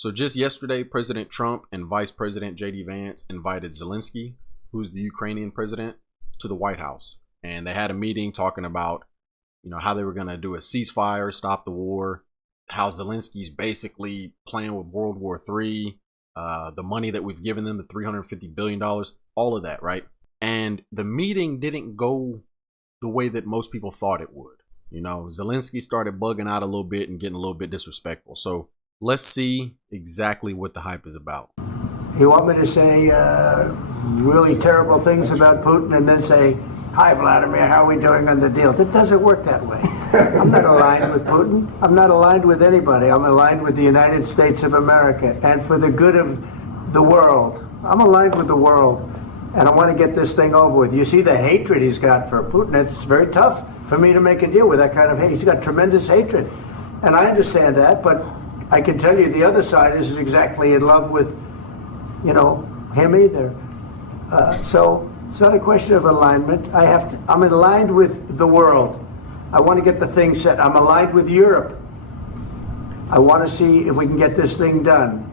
So just yesterday, President Trump and Vice President J.D. Vance invited Zelensky, who's the Ukrainian president, to the White House. And they had a meeting talking about, how they were going to do a ceasefire, stop the war, how Zelensky's basically playing with World War III, the money that we've given them, the $350 billion, all of that, right? And the meeting didn't go the way that most people thought it would. Zelensky started bugging out a little bit and getting a little bit disrespectful. So let's see exactly what the hype is about. You want me to say really terrible things about Putin and then say, "Hi, Vladimir, how are we doing on the deal?" It doesn't work that way. I'm not aligned with Putin. I'm not aligned with anybody. I'm aligned with the United States of America and for the good of the world. I'm aligned with the world, and I want to get this thing over with. You see the hatred he's got for Putin. It's very tough for me to make a deal with that kind of hate. He's got tremendous hatred, and I understand that, but I can tell you the other side isn't exactly in love with, him either. So it's not a question of alignment. I'm aligned with the world. I want to get the thing set. I'm aligned with Europe. I want to see if we can get this thing done.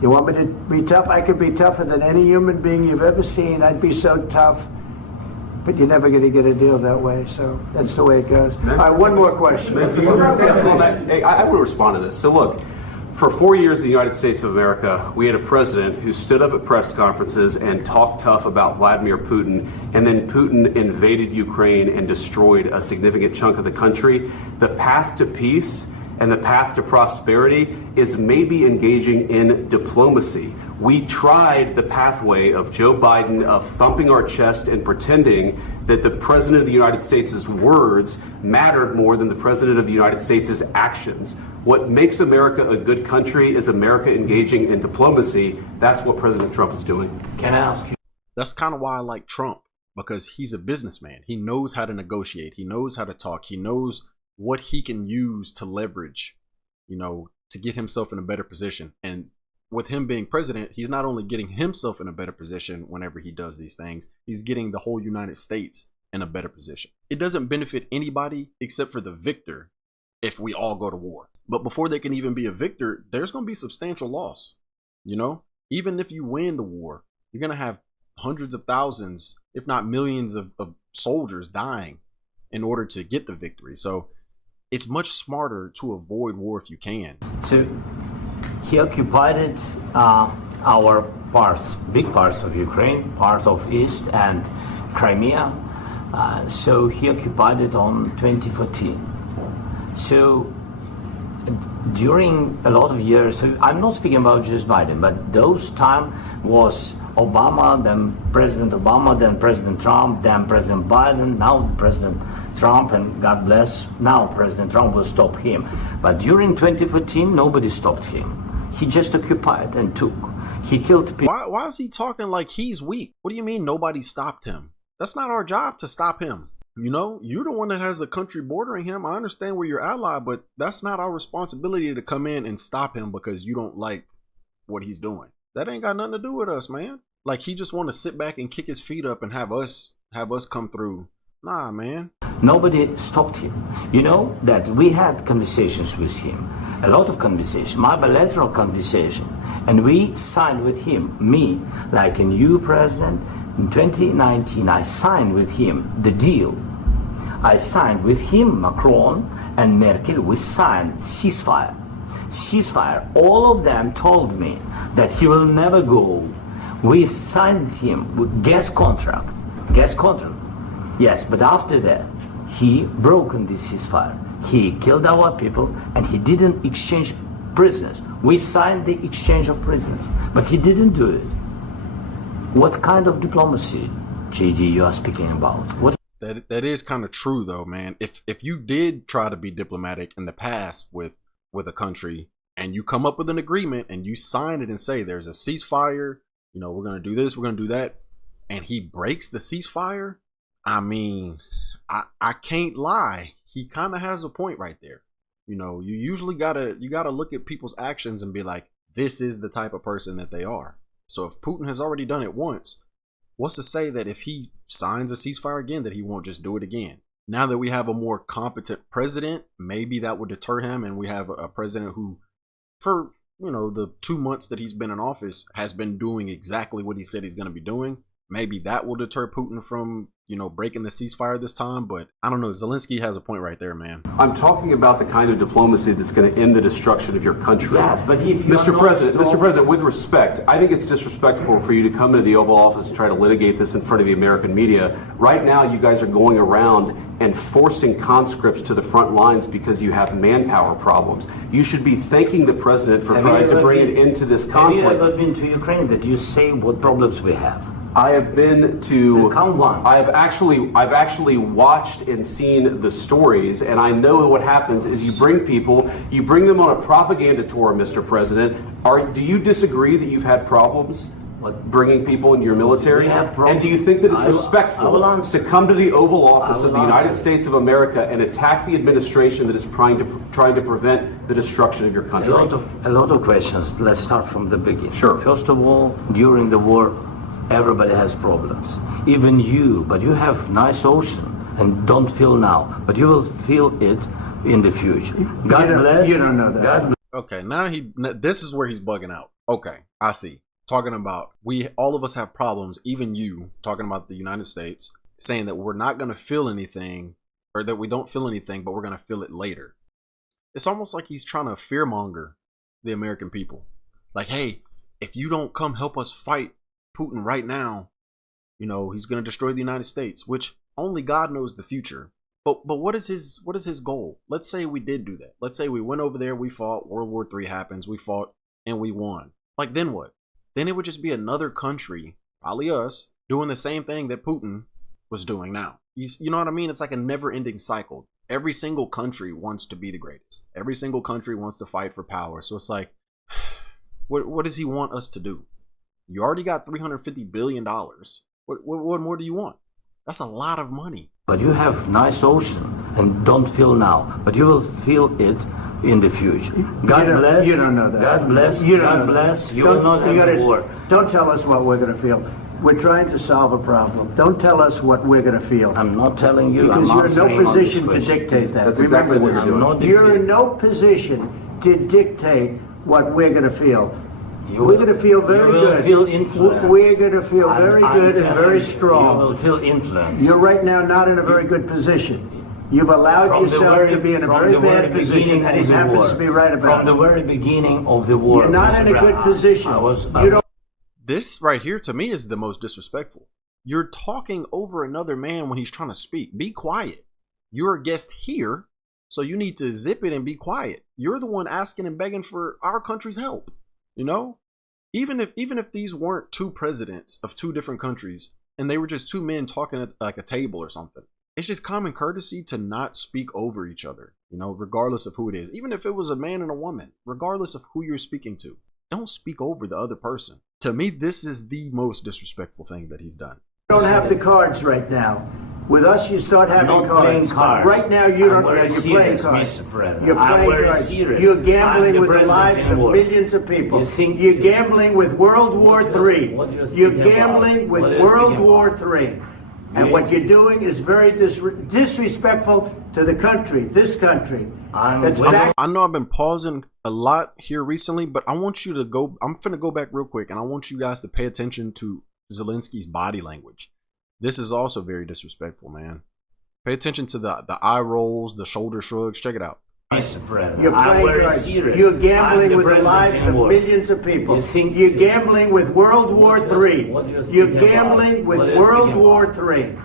You want me to be tough? I could be tougher than any human being you've ever seen. I'd be so tough. But you're never going to get a deal that way. So that's the way it goes. All right, one more question. I want to respond to this. So look, for 4 years in the United States of America, we had a president who stood up at press conferences and talked tough about Vladimir Putin, and then Putin invaded Ukraine and destroyed a significant chunk of the country. The path to peace and the path to prosperity is maybe engaging in diplomacy. We tried the pathway of Joe Biden of thumping our chest and pretending that the President of the United States' words mattered more than the President of the United States' actions. What makes America a good country is America engaging in diplomacy. That's what President Trump is doing. Can I ask you? That's kind of why I like Trump, because he's a businessman. He knows how to negotiate. He knows how to talk. He knows what he can use to leverage, to get himself in a better position. And with him being president, he's not only getting himself in a better position whenever he does these things, he's getting the whole United States in a better position. It doesn't benefit anybody except for the victor if we all go to war. But before there can even be a victor, there's going to be substantial loss. Even if you win the war, you're going to have hundreds of thousands, if not millions of soldiers dying in order to get the victory. So it's much smarter to avoid war if you can. So he occupied our parts, big parts of Ukraine, part of East and Crimea. So he occupied it on 2014. So during a lot of years, so I'm not speaking about just Biden, but those time was Obama, then President Obama, then President Trump, then President Biden, now President Trump, and God bless, now President Trump will stop him. But during 2014, nobody stopped him. He just occupied and took. He killed people. Why is he talking like he's weak? What do you mean nobody stopped him? That's not our job to stop him. You're the one that has a country bordering him. I understand we're your ally, but that's not our responsibility to come in and stop him because you don't like what he's doing. That ain't got nothing to do with us, man. Like he just want to sit back and kick his feet up and have us come through. Nah, man. Nobody stopped him. You know that we had conversations with him, a lot of conversation, my bilateral conversation, and we signed with him, me, like a new president. In 2019, I signed with him the deal. I signed with him, Macron and Merkel, we signed ceasefire. Ceasefire. All of them told me that he will never go. We signed him with gas contract. Yes, but after that, he broken this ceasefire. He killed our people and he didn't exchange prisoners. We signed the exchange of prisoners, but he didn't do it. What kind of diplomacy, JD, you are speaking about? What? That is kind of true, though, man. If you did try to be diplomatic in the past with a country and you come up with an agreement and you sign it and say there's a ceasefire, we're going to do this, we're going to do that, and he breaks the ceasefire, I mean, I can't lie. He kind of has a point right there. You usually gotta look at people's actions and be like, this is the type of person that they are. So if Putin has already done it once, what's to say that if he signs a ceasefire again, that he won't just do it again? Now that we have a more competent president, maybe that would deter him, and we have a president who, for you know, the 2 months that he's been in office has been doing exactly what he said he's going to be doing. Maybe that will deter Putin from, you know, breaking the ceasefire this time. But I don't know. Zelensky has a point right there, man. I'm talking about the kind of diplomacy that's going to end the destruction of your country. Yes, but if you Mr. President, with respect, I think it's disrespectful for you to come into the Oval Office and try to litigate this in front of the American media. Right now, you guys are going around and forcing conscripts to the front lines because you have manpower problems. You should be thanking the president for trying to bring an end to this conflict. Have you ever been to Ukraine that you say what problems we have? I have been to. Come once. I've actually watched and seen the stories, and I know what happens is you bring them on a propaganda tour, Mr. President. Do you disagree that you've had problems bringing people into your military? We have problems. And do you think that it's respectful to come to the Oval Office of the United States of America and attack the administration that is trying to prevent the destruction of your country? A lot of questions. Let's start from the beginning. Sure. First of all, during the war, everybody has problems, even you, but you have nice ocean and don't feel now, but you will feel it in the future. God bless. You don't know that. God bless. Okay, this is where he's bugging out. Okay, I see. Talking about all of us have problems, even you, talking about the United States, saying that we're not going to feel anything, or that we don't feel anything, but we're going to feel it later. It's almost like he's trying to fearmonger the American people. Like, hey, if you don't come help us fight Putin right now, you know, he's going to destroy the United States, which only God knows the future. But what is his goal? Let's say we did do that. Let's say we went over there, we fought, World War III happens, we fought and we won. Like, then what? Then it would just be another country, probably us, doing the same thing that Putin was doing now. You know what I mean? It's like a never-ending cycle. Every single country wants to be the greatest. Every single country wants to fight for power. So it's like, what does he want us to do? You already got $350 billion. What more do you want? That's a lot of money. But you have nice ocean and don't feel now, but you will feel it in the future. God bless. You don't know that. God bless. You don't God know bless. that. You will not have a war. Don't tell us what we're going to feel. We're trying to solve a problem. Don't tell us what we're going to feel. I'm not telling you. Because I'm you're in no answering on this position to question. dictate that. That's exactly what Remember you're this. doing. You're in no position to dictate what we're going to feel. We're going to feel very good. You will feel influence. We're going to feel very good and very strong. You will feel influence. You're right now not in a very good position. You've allowed yourself to be in a very bad position, and he happens to be right about it. From the very beginning of the war. You're not in a good position. This right here, to me, is the most disrespectful. You're talking over another man when he's trying to speak. Be quiet. You're a guest here, so you need to zip it and be quiet. You're the one asking and begging for our country's help. You know, even if these weren't two presidents of two different countries and they were just two men talking at like a table or something, it's just common courtesy to not speak over each other, you know, regardless of who it is. Even if it was a man and a woman, regardless of who you're speaking to, don't speak over the other person. To me, this is the most disrespectful thing that he's done. You don't have the cards right now. With us, you start having not cards. playing cards. Right now, you don't. You're Playing cards. Mr. President. You're I'm playing very cards. serious. You're gambling I'm with the president lives of in war. millions of people. You're gambling with World War III. what you're You're speaking gambling about? with What are you World speaking War about? III. And what you're doing is very disrespectful to the country, this country. I know I've been pausing a lot here recently, but I want you to go. I'm finna go back real quick, and I want you guys to pay attention to Zelensky's body language. This is also very disrespectful, man. Pay attention to the eye rolls, the shoulder shrugs. Check it out. Mr. President. You're playing cards. You're gambling with the lives of millions of people. You're gambling with World War III. You're gambling with World War III.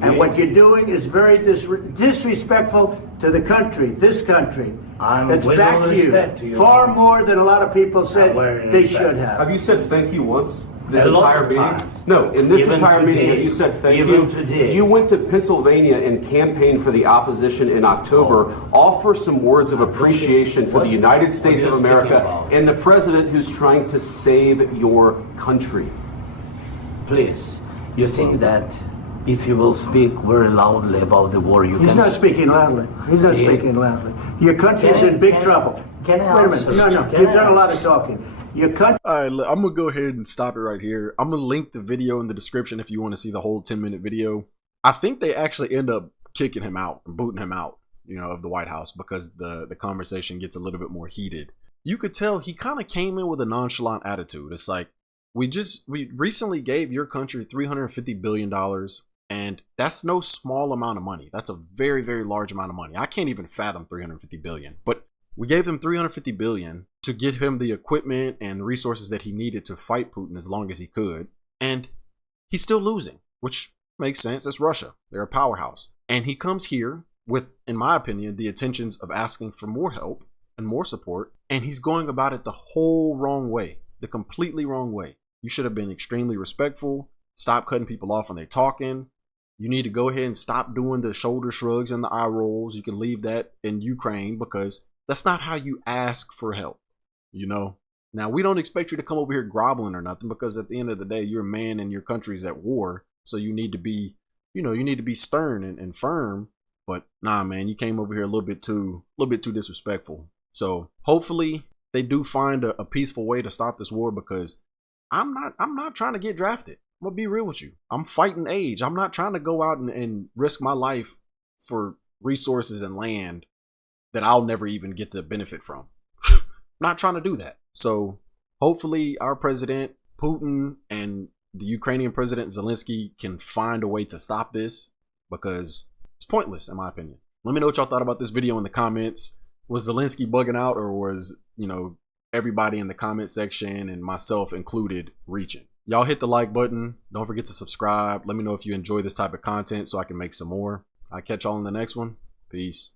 And what you're doing is very disrespectful to the country, this country. That's back to you. Far more than a lot of people said they should have. Have you said thank you once? This A lot entire of meeting? times. No, in this Even entire meeting today. that you said thank Even you. today. You went to Pennsylvania and campaigned for the opposition in October. Offer some words of appreciation for the United States of America and the president who's trying to save your country. Please, you think that if you will speak very loudly about the war, you He's can... not speaking loudly. He's not speaking loudly. Your country's in big trouble. Can I Wait a minute. answer? No, you've done a lot of talking. Your country. All right, I'm going to go ahead and stop it right here. I'm going to link the video in the description if you want to see the whole 10-minute video. I think they actually end up kicking him out and booting him out, you know, of the White House because the conversation gets a little bit more heated. you could tell he kind of came in with a nonchalant attitude. It's like, we recently gave your country $350 billion, and that's no small amount of money. That's a very, very large amount of money. I can't even fathom 350 billion, but we gave him 350 billion to get him the equipment and resources that he needed to fight Putin as long as he could. And he's still losing, which makes sense. It's Russia. They're a powerhouse. And he comes here with, in my opinion, the intentions of asking for more help and more support. And he's going about it the whole wrong way, the completely wrong way. You should have been extremely respectful. Stop cutting people off when they're talking. You need to go ahead and stop doing the shoulder shrugs and the eye rolls. You can leave that in Ukraine, because that's not how you ask for help, you know? Now, we don't expect you to come over here groveling or nothing, because at the end of the day, you're a man and your country's at war. So you need to be, you need to be stern and firm. But nah, man, you came over here a little bit too disrespectful. So hopefully they do find a peaceful way to stop this war, because I'm not trying to get drafted. I'm gonna be real with you. I'm fighting age. I'm not trying to go out and risk my life for resources and land that I'll never even get to benefit from. I'm not trying to do that. So hopefully our president Putin and the Ukrainian president Zelensky can find a way to stop this, because it's pointless in my opinion. Let me know what y'all thought about this video in the comments. Was Zelensky bugging out, or was, everybody in the comment section, and myself included, reaching? Y'all hit the like button. Don't forget to subscribe. Let me know if you enjoy this type of content so I can make some more. I'll catch y'all in the next one. Peace.